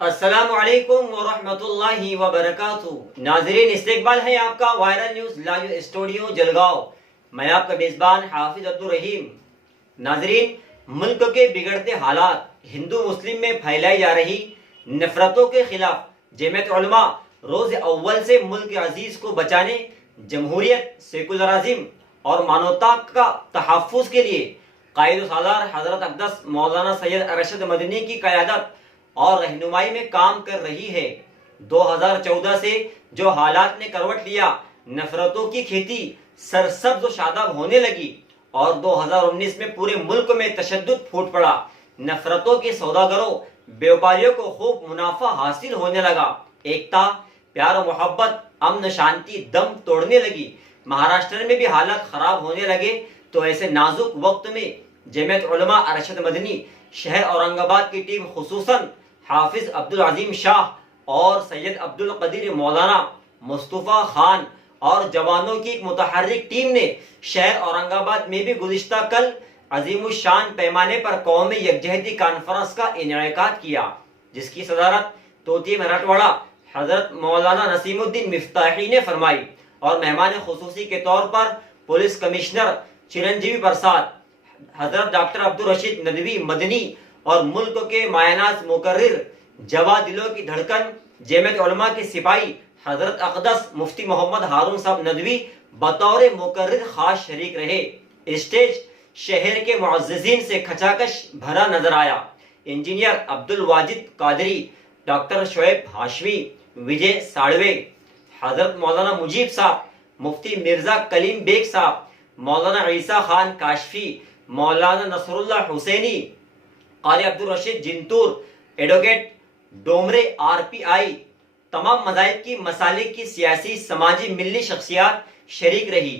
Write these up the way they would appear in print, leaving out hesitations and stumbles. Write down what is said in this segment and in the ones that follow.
السلام علیکم ورحمۃ اللہ وبرکاتہ۔ ناظرین، استقبال ہے آپ کا viral news live studio Jalgaon. میں آپ کا میزبان حافظ عبدالرحیم۔ ناظرین، ملک کے بگڑتے حالات، ہندو مسلم میں پھیلائی جا رہی نفرتوں کے خلاف جمعیت علماء روز اول سے ملک عزیز کو بچانے، جمہوریت، سیکولرازم اور مانوتا کا تحفظ کے لیے قائد و سالار حضرت اقدس مولانا سید ارشد مدنی کی قیادت اور رہنمائی میں کام کر رہی ہے۔ 2014 سے جو حالات نے کروٹ لیا، نفرتوں کی کھیتی سرسبز و شاداب ہونے لگی اور 2019 میں پورے ملک میں تشدد پھوٹ پڑا۔ نفرتوں کے سوداگروں، بیوپاریوں کو خوب منافع حاصل ہونے لگا۔ ایکتا، پیار و محبت، امن شانتی دم توڑنے لگی۔ مہاراشٹر میں بھی حالات خراب ہونے لگے۔ تو ایسے نازک وقت میں جمعیت علماء ارشد مدنی شہر اورنگ آباد کی ٹیم، خصوصاً حافظ عبدالعظیم شاہ اور سید عبدالقدیر مولانا مصطفیٰ خان اور جوانوں کی ایک متحرک ٹیم نے شہر اورنگ آباد میں بھی گزشتہ کل عظیم الشان پیمانے پر قومی یکجہتی کانفرنس کا انعقاد کیا، جس کی صدارت طوطی مراٹھواڑہ حضرت مولانا نسیم الدین مفتاحی نے فرمائی اور مہمان خصوصی کے طور پر پولیس کمشنر چرنجیوی پرساد، حضرت ڈاکٹر عبدالرشید ندوی مدنی اور ملک کے مایہ مقرر، جواں دلوں کی دھڑکن، جمعیت علماء کے سپاہی حضرت اقدس مفتی محمد ہارون صاحب ندوی بطور مقرر خاص شریک رہے۔ اسٹیج شہر کے معززین سے کھچاکش بھرا نظر آیا۔ انجینئر عبدالواجد قادری، ڈاکٹر شعیب ہاشمی، وجے ساڑوے، حضرت مولانا مجیب صاحب، مفتی مرزا کلیم بیگ صاحب، مولانا عیسیٰ خان کاشفی، مولانا نصر اللہ حسینی، قاری Abdul Rashid Jintur, advocate ڈومرے R P آئی، تمام مذاہب کی مسالک کی سیاسی، سماجی، ملی شخصیات شریک رہی۔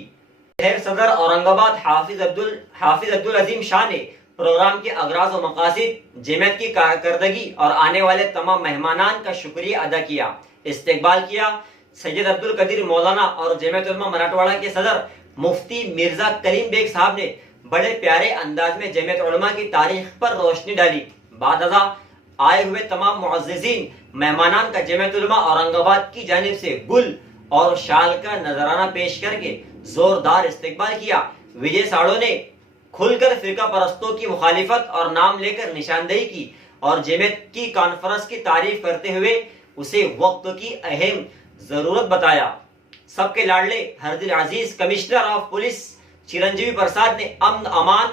شہر صدر اورنگ آباد حافظ عبدالعظیم شاہ نے پروگرام کے اغراض و مقاصد، جمعیت کی کارکردگی اور آنے والے تمام مہمانان کا شکریہ ادا کیا، استقبال کیا۔ سید عبدالقدیر مولانا اور جمعیت علماء مراٹھواڑہ کے صدر مفتی مرزا کلیم بیگ صاحب نے بڑے پیارے انداز میں جمعیت علماء کی تاریخ پر روشنی ڈالی۔ بعد ازاں آئے ہوئے تمام معززین مہمانان کا جمعیت علماء اورنگ آباد کی جانب سے گل اور شال کا نذرانہ پیش کر کے زوردار استقبال کیا۔ وجے ساڑو نے کھل کر فرقہ پرستوں کی مخالفت اور نام لے کر نشاندہی کی اور جمعیت کی کانفرنس کی تعریف کرتے ہوئے اسے وقت کی اہم ضرورت بتایا۔ سب کے لاڈلے ہر دل عزیز commissioner of police Chiranjeevi Prasad نے امن امان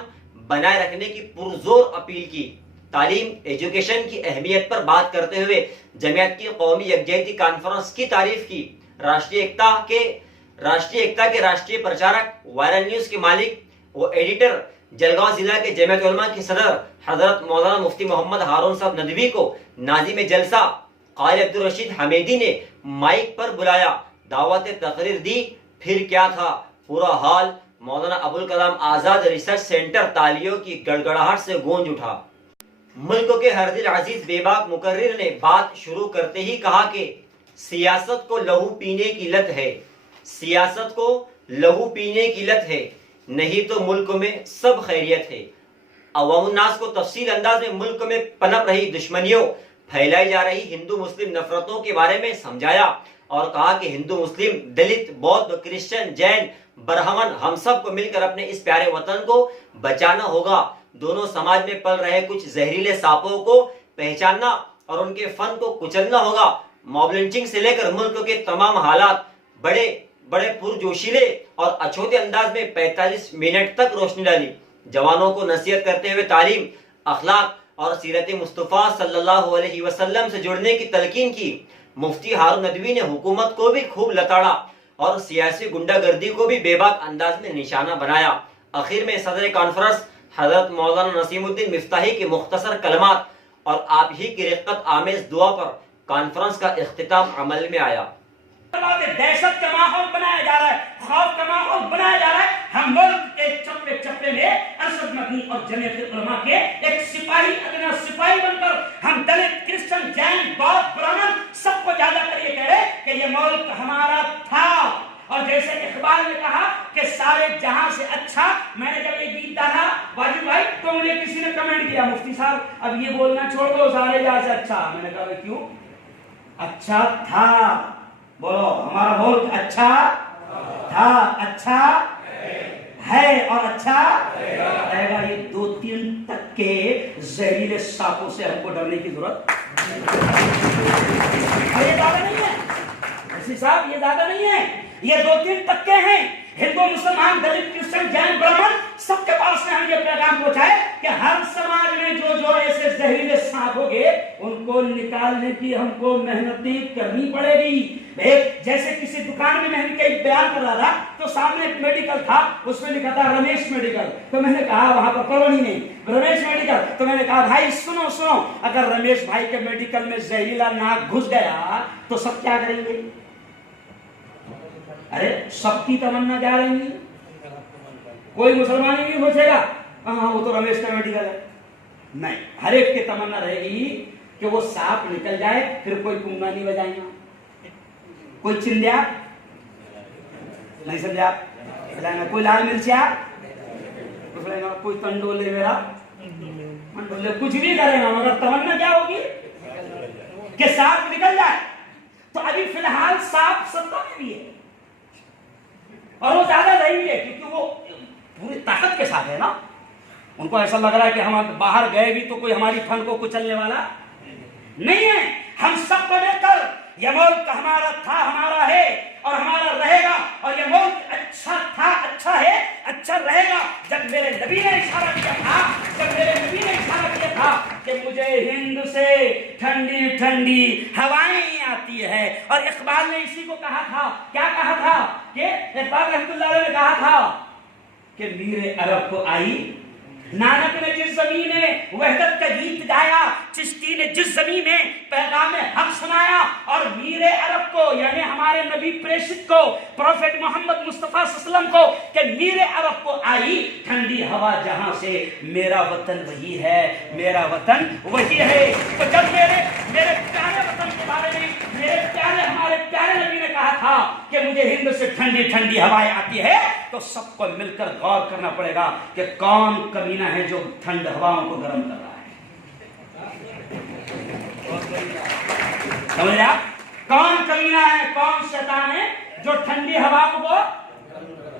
بنائے رکھنے کی پرزور اپیل کی۔ تعلیم، ایجوکیشن کی اہمیت پر بات کرتے ہوئے جمعیت کی قومی یکجہتی کانفرنس کی تعریف کی۔ راشٹریہ ایکتا کے راشٹریہ پرچارک، وائرل نیوز کے مالک و ایڈیٹر، جلگاؤں ضلع کے جمعیت علماء کے صدر حضرت مولانا مفتی محمد ہارون صاحب ندوی کو ناظم جلسہ قاری عبدالرشید حمیدی نے مائک پر بلایا، دعوت تقریر دی۔ پھر کیا تھا پورا حال، مولانا ابوالکلام آزاد ریسرچ سینٹر تالیوں کی گڑگڑاہٹ سے گونج اٹھا۔ ملک کے ہر دل عزیز بے باک مقرر نے بات شروع کرتے ہی کہا کہ سیاست کو لہو پینے کی لت ہے، سیاست کو لہو پینے کی لت ہے، نہیں تو ملک میں سب خیریت ہے۔ عوام الناس کو تفصیل انداز میں ملک میں پنپ رہی دشمنیوں، پھیلائی جا رہی ہندو مسلم نفرتوں کے بارے میں سمجھایا اور کہا کہ ہندو مسلم، دلت، بودھ، کرسچن، جین، برہمن، ہم سب کو مل کر اپنے اس پیارے وطن کو بچانا ہوگا۔ دونوں سماج میں پل رہے کچھ زہریلے سانپوں کو پہچاننا اور ان کے فن کو کچلنا ہوگا۔ موب لنچنگ سے لے کر ملک کے تمام حالات بڑے پرجوشیلے اور اچھوتے انداز میں 45 منٹ تک روشنی ڈالی۔ جوانوں کو نصیحت کرتے ہوئے تعلیم، اخلاق اور سیرت مصطفیٰ صلی اللہ علیہ وسلم سے جڑنے کی تلقین کی۔ مفتی ہارون ندوی نے حکومت کو بھی خوب لتاڑا اور سیاسی گنڈا گردی کو بھی بے باک انداز میں نشانہ بنایا۔ آخر میں صدر کانفرنس حضرت مولانا نسیم الدین مفتاحی کے مختصر کلمات اور آپ ہی کی رقت آمیز دعا پر کانفرنس کا اختتام عمل میں آیا۔ دہشت کا ماحول بنایا جا رہا ہے، خوف کا ماحول بنایا جا رہا ہے۔ ہم ملک کے چپے چپے میں ارشد مدنی اور جمعیت علماء کے ایک سپاہی، ادنا سپاہی بن کر ہم دلت، کرسچن، جین، بودھ، برہمن سب کو جاگا کر یہ کہہ رہے کہ یہ ملک ہمارا تھا، اور جیسے اقبال نے کہا کہ سارے جہاں سے اچھا، میں نے جب یہ گیت ڈالا واجب بھائی تو تو مجھے کسی نے کمنٹ کیا مفتی صاحب اب یہ بولنا چھوڑ دو سارے جہاں سے اچھا. میں نے کہا بھائی کیوں؟ اچھا تھا، بولو ہمارا ملک اچھا تھا، اچھا ہے اور اچھا رہے گا. یہ 2-3 ٹکے زہریلے سانپوں سے ہم کو ڈرنے کی ضرورت یہ زیادہ نہیں ہے ایسی صاحب، یہ زیادہ نہیں ہے، یہ 2-3 ٹکے ہیں. ہندو مسلمان دلت کرسچن جین برہمن سب کے پاس میں ہم یہ پیغام پہنچائے کہ ہر سماج میں جو ایسے زہریلے سانپ ہو گئے ان کو نکالنے کی ہم کو محنتیں کرنی پڑے گی. جیسے کسی دکان میں میں ایک بیان کر رہا تھا تو سامنے ایک میڈیکل تھا، اس میں لکھا تھا رمیش میڈیکل. تو میں نے کہا وہاں پر کالونی نہیں رمیش میڈیکل. تو میں نے کہا بھائی سنو سنو، اگر رمیش بھائی کے میڈیکل میں زہریلا ناک گھس گیا تو سب کیا کریں گے؟ ارے سب کی تمنا جا رہی ہے، کوئی مسلمان ہی نہیں سوچے گا ہاں وہ تو رمیش کا میڈیکل ہے. نہیں، ہر ایک کی تمنا رہے گی کہ وہ سانپ نکل جائے، پھر کوئی کنگا نہیں بجائے گا، کوئی چندیا نہیں سمجھا بجائے گا، کوئی لال مرچیا کوئی تنڈولے میرا کچھ بھی کرے گا، مگر تمنا کیا ہوگی کہ سانپ نکل جائے. تو ابھی فی الحال سانپ سطح میں بھی ہے اور وہ زیادہ نہیں ہے کیونکہ وہ پوری طاقت کے ساتھ ہے نا. ان کو ایسا لگ رہا ہے کہ ہم باہر گئے بھی تو کوئی ہماری فن کو کچلنے والا نہیں ہے. ہم سب کو لے کر یہ ملک ہمارا تھا، ہمارا ہے اور ہمارا رہے گا، اور یہ ملک اچھا تھا، اچھا ہے، اچھا رہے گا. جب میرے نبی نے اشارہ کیا تھا، کہ مجھے ہند سے ٹھنڈی ٹھنڈی ہوائیں آتی ہے، اور اقبال نے اسی کو کہا تھا. کیا کہا تھا؟ کہ اقبال رحمۃ اللہ علیہ نے کہا تھا کہ میر عرب کو آئی. نانک نے جس زمین میں وحدت کا گیت گایا، چشتی نے جس زمین میں پیغام حق سنایا، اور میر عرب کو یعنی ہمارے نبی پریشت کو، پروفیٹ محمد مصطفیٰ صلی اللہ علیہ وسلم کو، کہ میر عرب کو آئی ٹھنڈی ہوا جہاں سے، میرا وطن وہی ہے، میرا وطن وہی ہے. تو جب میرے پیارے وطن کے بارے میں میرے پیارے ہمارے پیارے نبی نے کہا تھا کہ مجھے ہند سے ٹھنڈی ٹھنڈی ہوائیں آتی ہے، تو سب کو مل کر غور کرنا پڑے گا کہ کون کمینہ ہے جو ٹھنڈ ہواؤں کو گرم کر رہا ہے. سمجھ آپ؟ کون کمینہ ہے، کون شیطان ہے جو ٹھنڈی ہواؤں کو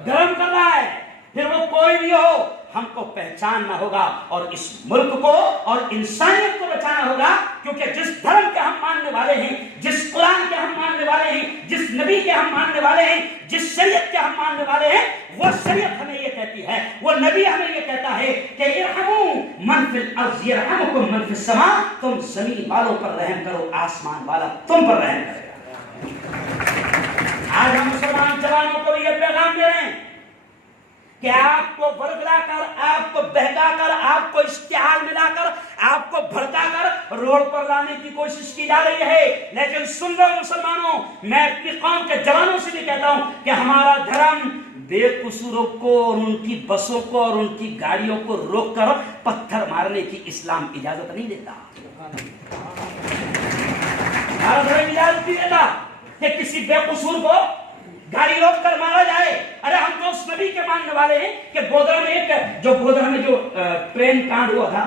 گرم کر رہا ہے. پھر وہ کوئی بھی ہو، ہم کو پہچاننا ہوگا اور اس ملک کو اور انسانیت کو بچانا ہوگا. کیونکہ جس دھرم کے ہم ماننے والے ہیں، جس قرآن کے ہم ماننے والے ہیں، جس نبی کے ہم ماننے والے ہیں، جس شریعت کے ہم ماننے والے ہیں، وہ شریعت ہمیں یہ کہتی ہے، وہ نبی ہمیں یہ کہتا ہے کہ ارحموا من فی الارض یرحمکم من فی السماء. تم زمین والوں پر رحم کرو، آسمان والا تم پر رحم کرے گا. آج ہم مسلمان جوانوں کو یہ پیغام دے رہے ہیں کہ آپ کو ورگلا کر، آپ کو بہکا کر، آپ کو اشتعال ملا کر، آپ کو بھڑکا کر روڈ پر لانے کی کوشش کی جا رہی ہے. لیکن سن لو مسلمانوں، میں اپنی قوم کے جوانوں سے بھی کہتا ہوں کہ ہمارا دھرم بے قصوروں کو اور ان کی بسوں کو اور ان کی گاڑیوں کو روک کر پتھر مارنے کی اسلام اجازت نہیں دیتا. ہمارا دھرم اجازت نہیں دیتا کہ کسی بے قصور کو گاڑی روک کر مارا جائے. ارے ہم تو اس نبی کے ماننے والے ہیں کہ گودرا میں جو ٹرین کانڈ ہوا تھا،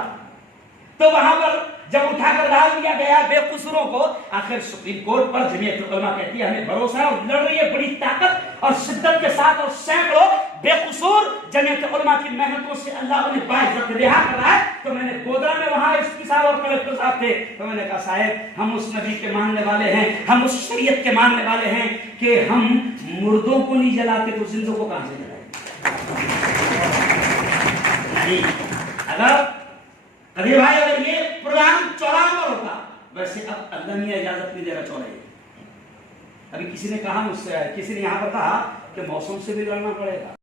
تو وہاں پر جب اٹھا کر ڈال دیا گیا بے قصوروں کو، آخر سپریم کورٹ پر جمعیت علماء کہتی ہے ہمیں بھروسہ ہے اور لڑ رہی ہے بڑی طاقت اور شدت کے ساتھ، اور سینکڑوں بے قصور جمعیت علماء کی محنتوں سے اللہ انہیں باعزت رہا کر رہا ہے. تو میں نے گودرا میں وہاں ایس پی صاحب اور کلکٹر صاحب تھے، تو میں نے کہا صاحب ہم اس نبی کے ماننے والے ہیں، ہم اس شریعت کے ماننے والے ہیں کہ ہم مردوں کو نہیں جلاتے تو زندوں کو کہاں سے جلائیں؟ نہیں. اگر یہ پروگرام چوراہے پر ہوتا، ویسے اب اللہ نے اجازت نہیں دے رہا چوراہے. ابھی کسی نے کہا مجھ سے، کسی نے یہاں پر کہا کہ موسم سے بھی لڑنا پڑے گا.